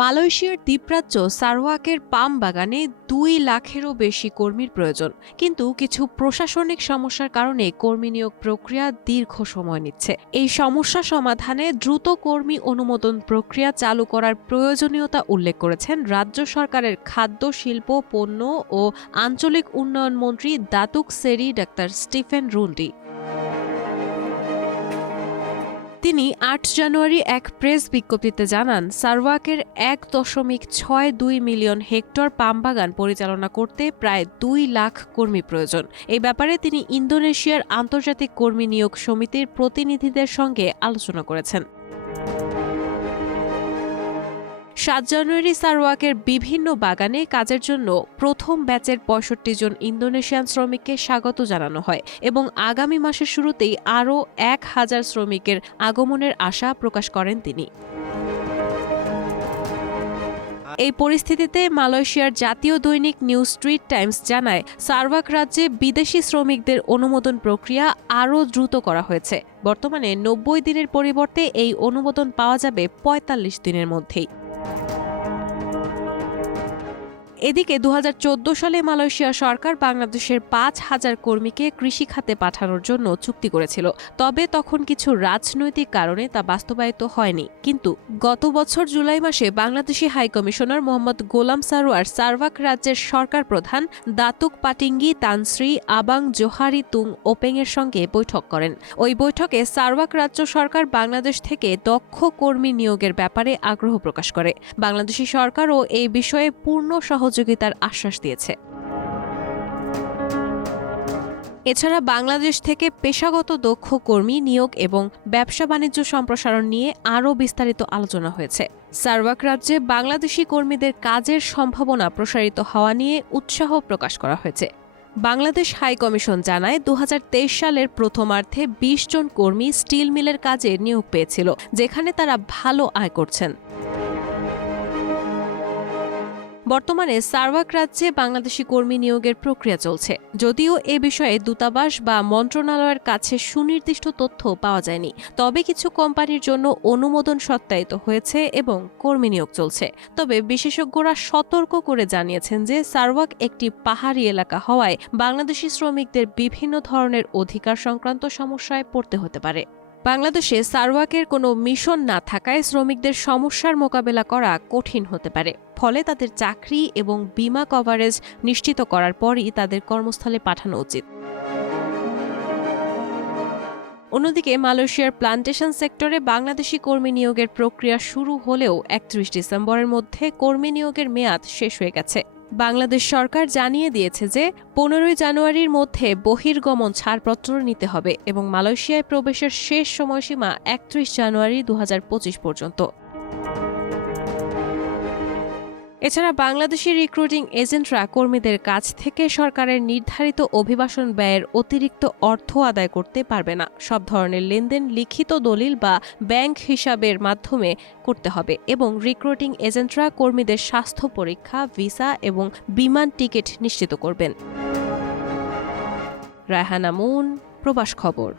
মালয়েশিয়ার দ্বীপরাজ্য সারওয়াকের পাম বাগানে 2 লাখেরও বেশি কর্মীর প্রয়োজন, কিন্তু কিছু প্রশাসনিক সমস্যার কারণে কর্মী নিয়োগ প্রক্রিয়া দীর্ঘ সময় নিচ্ছে। এই সমস্যা সমাধানে দ্রুত কর্মী অনুমোদন প্রক্রিয়া চালু করার প্রয়োজনীয়তা উল্লেখ করেছেন রাজ্য সরকারের খাদ্য, শিল্প, পণ্য ও আঞ্চলিক উন্নয়ন মন্ত্রী দাতুক সেরি ডাক্তার স্টিফেন রুন্ডি। তিনি 8 জানুয়ারি এক প্রেস বিজ্ঞপ্তিতে জানান, সারওয়াকের 1.62 মিলিয়ন হেক্টর পাম বাগান পরিচালনা করতে প্রায় 2 লাখ কর্মী প্রয়োজন। এই ব্যাপারে তিনি ইন্দোনেশিয়ার আন্তর্জাতিক কর্মী নিয়োগ সমিতির প্রতিনিধিদের সঙ্গে আলোচনা করেছেন। 7 জানুয়ারি সারওয়াকের বিভিন্ন বাগানে কাজের জন্য প্রথম ব্যাচের 65 জন ইন্দোনেশিয়ান শ্রমিককে স্বাগত জানানো হয় এবং আগামী মাসের শুরুতেই আরও 1000 শ্রমিকের আগমনের আশা প্রকাশ করেন তিনি। এই পরিস্থিতিতে মালয়েশিয়ার জাতীয় দৈনিক নিউ স্ট্রিট টাইমস জানায়, সারওয়াক রাজ্যে বিদেশি শ্রমিকদের অনুমোদন প্রক্রিয়া আরও দ্রুত করা হয়েছে। বর্তমানে 90 দিনের পরিবর্তে এই অনুমোদন পাওয়া যাবে 45 দিনের মধ্যেই। এদিকে 2014 সালে মালয়েশিয়া সরকার বাংলাদেশের 5000 কর্মীকে কৃষি খাতে পাঠানোর জন্য চুক্তি করেছিল। তবে তখন কিছু রাজনৈতিক কারণে তা বাস্তবায়িত হয়নি। কিন্তু গত বছর জুলাই মাসে বাংলাদেশি হাইকমিশনার মোহাম্মদ গোলাম সারোয়ার সারওয়াক রাজ্যের সরকার প্রধান দাতুক পাটিঙ্গি তানশ্রী আবাং জোহারি তুং ওপেংয়ের সঙ্গে বৈঠক করেন। ওই বৈঠকে সারওয়াক রাজ্য সরকার বাংলাদেশ থেকে দক্ষ কর্মী নিয়োগের ব্যাপারে আগ্রহ প্রকাশ করে। বাংলাদেশি সরকারও এই বিষয়ে পূর্ণ সহযোগিতার আশ্বাস দিয়েছে। এছাড়া বাংলাদেশ থেকে পেশাগত দক্ষ কর্মী নিয়োগ এবং ব্যবসা বাণিজ্য সম্প্রসারণ নিয়ে আরও বিস্তারিত আলোচনা হয়েছে। সারওয়াক রাজ্যে বাংলাদেশি কর্মীদের কাজের সম্ভাবনা প্রসারিত হওয়া নিয়ে উৎসাহ প্রকাশ করা হয়েছে। বাংলাদেশ হাইকমিশন জানায়, 2023 সালের প্রথমার্ধে 20 জন কর্মী স্টিল মিলের কাজে নিয়োগ পেয়েছিল, যেখানে তারা ভালো আয় করছেন। বর্তমানে সারওয়াক রাজ্যে বাংলাদেশি কর্মী নিয়োগের প্রক্রিয়া চলছে, যদিও এ বিষয়ে দূতাবাস বা মন্ত্রণালয়ের কাছে সুনির্দিষ্ট তথ্য পাওয়া যায়নি। তবে কিছু কোম্পানির জন্য অনুমোদন সত্যায়িত হয়েছে এবং কর্মী নিয়োগ চলছে। তবে বিশেষজ্ঞরা সতর্ক করে জানিয়েছেন যে সারওয়াক একটি পাহাড়ি এলাকা হওয়ায় বাংলাদেশি শ্রমিকদের বিভিন্ন ধরনের অধিকার সংক্রান্ত সমস্যায় পড়তে হতে পারে। বাংলাদেশে সারওয়াকের কোনো মিশন না থাকায় শ্রমিকদের সমস্যার মোকাবেলা করা কঠিন হতে পারে। ফলে তাদের চাকরি এবং বীমা কভারেজ নিশ্চিত করার পরই তাদের কর্মস্থলে পাঠানো উচিত। অন্যদিকে মালয়েশিয়ার প্লান্টেশন সেক্টরে বাংলাদেশি কর্মী নিয়োগের প্রক্রিয়া শুরু হলেও 31 ডিসেম্বরের মধ্যে কর্মী নিয়োগের মেয়াদ শেষ হয়ে গেছে। বাংলাদেশ সরকার জানিয়ে দিয়েছে যে 15 জানুয়ারির মধ্যে বহির্গমন ছাড়পত্র নিতে হবে এবং মালয়েশিয়ায় প্রবেশের শেষ সময়সীমা 31 জানুয়ারি 2025 পর্যন্ত। এছাড়া বাংলাদেশি রিক্রুটিং এজেন্টরা কর্মীদের কাছ থেকে সরকারের নির্ধারিত অভিবাসন ব্যয়ের অতিরিক্ত অর্থ আদায় করতে পারবে না। সব ধরনের লেনদেন লিখিত দলিল বা ব্যাংক হিসাবের মাধ্যমে করতে হবে এবং রিক্রুটিং এজেন্টরা কর্মীদের স্বাস্থ্য পরীক্ষা, ভিসা এবং বিমান টিকিট নিশ্চিত করবেন। রায়হানা মুন, প্রবাস খবর।